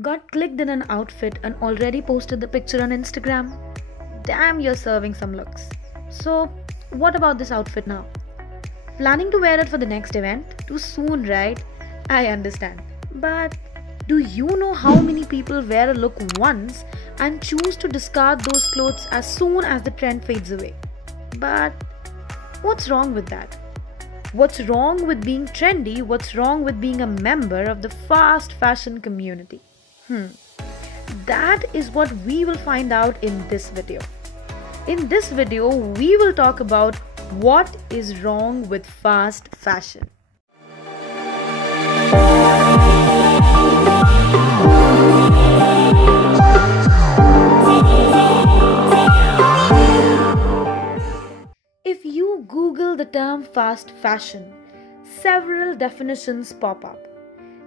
Got clicked in an outfit and already posted the picture on Instagram? Damn, you're serving some looks. So, what about this outfit now? Planning to wear it for the next event? Too soon, right? I understand. But do you know how many people wear a look once and choose to discard those clothes as soon as the trend fades away? But what's wrong with that? What's wrong with being trendy? What's wrong with being a member of the fast fashion community? That is what we will find out in this video. In this video, we will talk about what is wrong with fast fashion. If you Google the term fast fashion, several definitions pop up.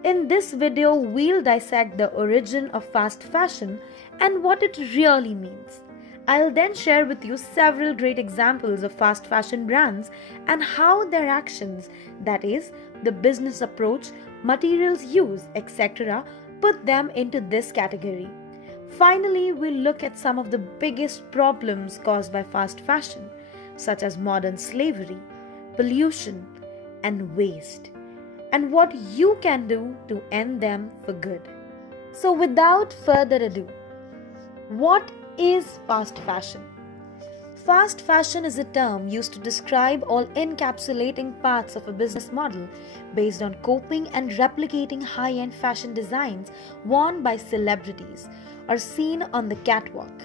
In this video, we'll dissect the origin of fast fashion and what it really means. I'll then share with you several great examples of fast fashion brands and how their actions, that is, the business approach, materials used, etc., put them into this category. Finally, we'll look at some of the biggest problems caused by fast fashion, such as modern slavery, pollution, and waste, and what you can do to end them for good. So without further ado, what is fast fashion? Fast fashion is a term used to describe all encapsulating parts of a business model based on copying and replicating high-end fashion designs worn by celebrities or seen on the catwalk,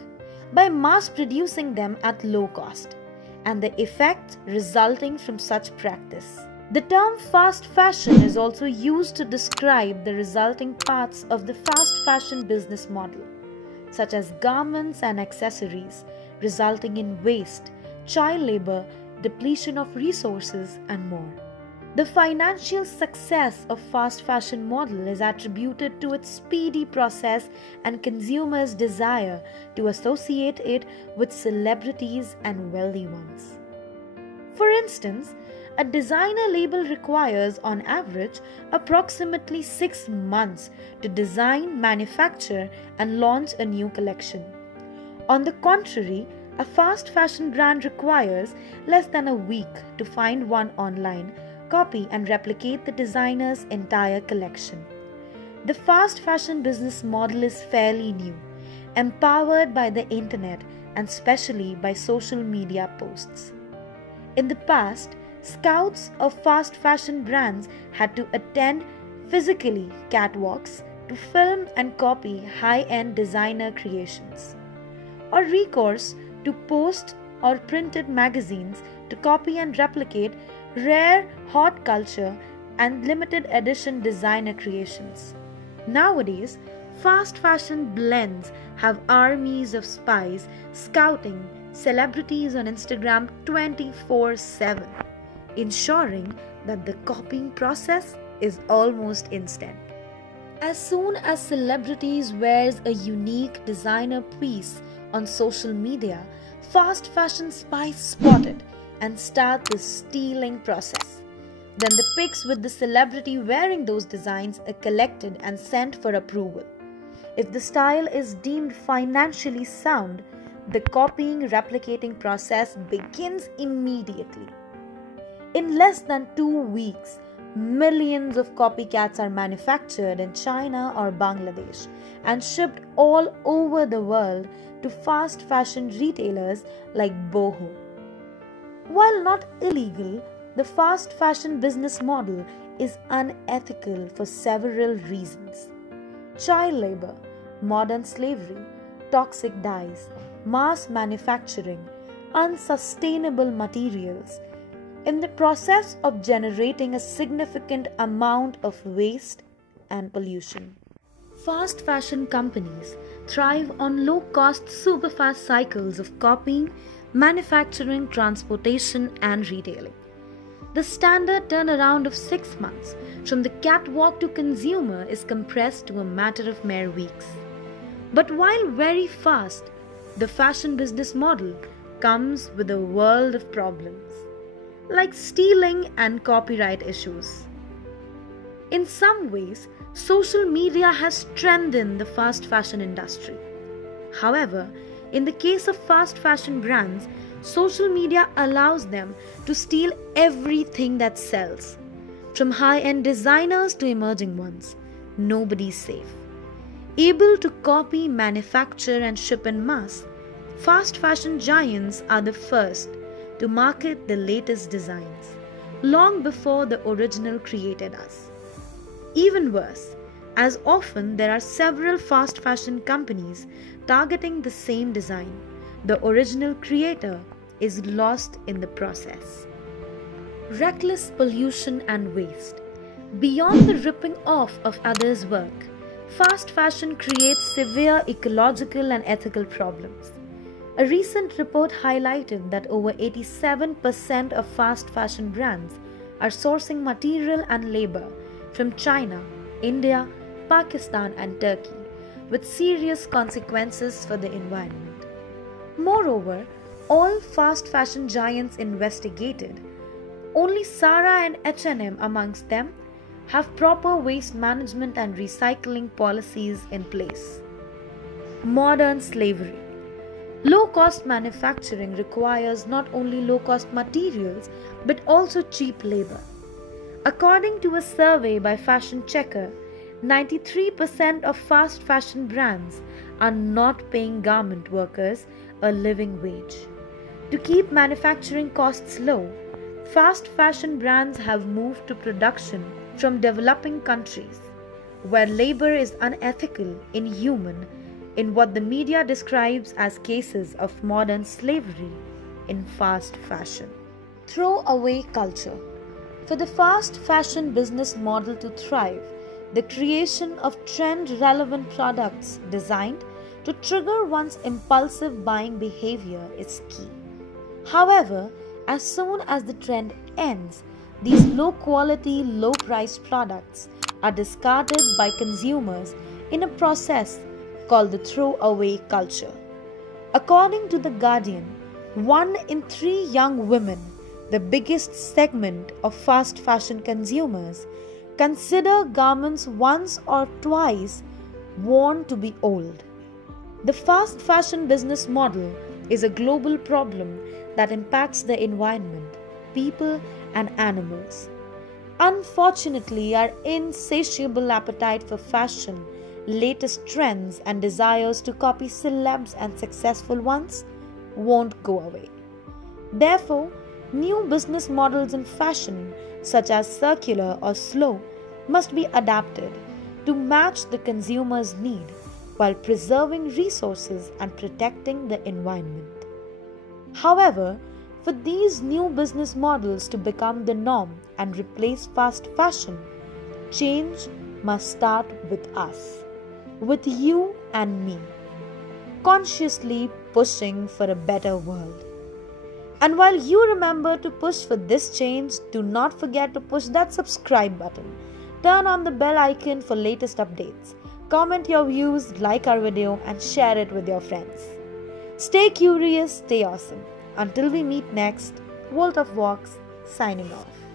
by mass producing them at low cost, and the effects resulting from such practice. The term fast fashion is also used to describe the resulting parts of the fast fashion business model, such as garments and accessories, resulting in waste, child labor, depletion of resources, and more. The financial success of fast fashion model is attributed to its speedy process and consumers' desire to associate it with celebrities and wealthy ones. For instance, a designer label requires, on average, approximately 6 months to design, manufacture, and launch a new collection. On the contrary, a fast fashion brand requires less than a week to find one online, copy and replicate the designer's entire collection. The fast fashion business model is fairly new, empowered by the internet and especially by social media posts. In the past, scouts of fast fashion brands had to attend physically catwalks to film and copy high-end designer creations, or recourse to post or printed magazines to copy and replicate rare hot culture and limited edition designer creations. Nowadays, fast fashion blends have armies of spies scouting celebrities on Instagram 24/7. Ensuring that the copying process is almost instant. As soon as celebrities wears a unique designer piece on social media, fast fashion spies spot it and start the stealing process. Then the pics with the celebrity wearing those designs are collected and sent for approval. If the style is deemed financially sound, the copying replicating process begins immediately. In less than 2 weeks, millions of copycats are manufactured in China or Bangladesh and shipped all over the world to fast fashion retailers like Boohoo. While not illegal, the fast fashion business model is unethical for several reasons. Child labor, modern slavery, toxic dyes, mass manufacturing, unsustainable materials, in the process of generating a significant amount of waste and pollution. Fast fashion companies thrive on low-cost superfast cycles of copying, manufacturing, transportation, and retailing. The standard turnaround of 6 months from the catwalk to consumer is compressed to a matter of mere weeks. But while very fast, the fashion business model comes with a world of problems, like stealing and copyright issues. In some ways, Social media has strengthened the fast fashion industry. However, in the case of fast fashion brands, social media allows them to steal everything that sells. From high-end designers to emerging ones, nobody's safe. Able to copy, manufacture and ship en masse, fast fashion giants are the first to market the latest designs, long before the original created us. Even worse, as often there are several fast fashion companies targeting the same design, the original creator is lost in the process. Reckless pollution and waste. Beyond the ripping off of others' work, fast fashion creates severe ecological and ethical problems. A recent report highlighted that over 87% of fast fashion brands are sourcing material and labor from China, India, Pakistan and Turkey, with serious consequences for the environment. Moreover, all fast fashion giants investigated, only Zara and H&M amongst them have proper waste management and recycling policies in place. Modern slavery. Low-cost manufacturing requires not only low-cost materials but also cheap labor. According to a survey by Fashion Checker, 93% of fast fashion brands are not paying garment workers a living wage. To keep manufacturing costs low, fast fashion brands have moved to production from developing countries, where labor is unethical, inhuman, in what the media describes as cases of modern slavery in fast fashion. Throwaway culture. For the fast fashion business model to thrive, the creation of trend-relevant products designed to trigger one's impulsive buying behavior is key. However, as soon as the trend ends, these low-quality, low-priced products are discarded by consumers in a process called the throwaway culture. According to The Guardian, 1 in 3 young women, the biggest segment of fast fashion consumers, consider garments once or twice worn to be old. The fast fashion business model is a global problem that impacts the environment, people, and animals. Unfortunately, our insatiable appetite for fashion, latest trends, and desires to copy celebs and successful ones won't go away. Therefore, new business models in fashion, such as circular or slow, must be adapted to match the consumer's need while preserving resources and protecting the environment. However, for these new business models to become the norm and replace fast fashion, change must start with us, with you and me, consciously pushing for a better world. And while you remember to push for this change, do not forget to push that subscribe button. Turn on the bell icon for latest updates. Comment your views, like our video, and share it with your friends. Stay curious, stay awesome. Until we meet next, World of Vox signing off.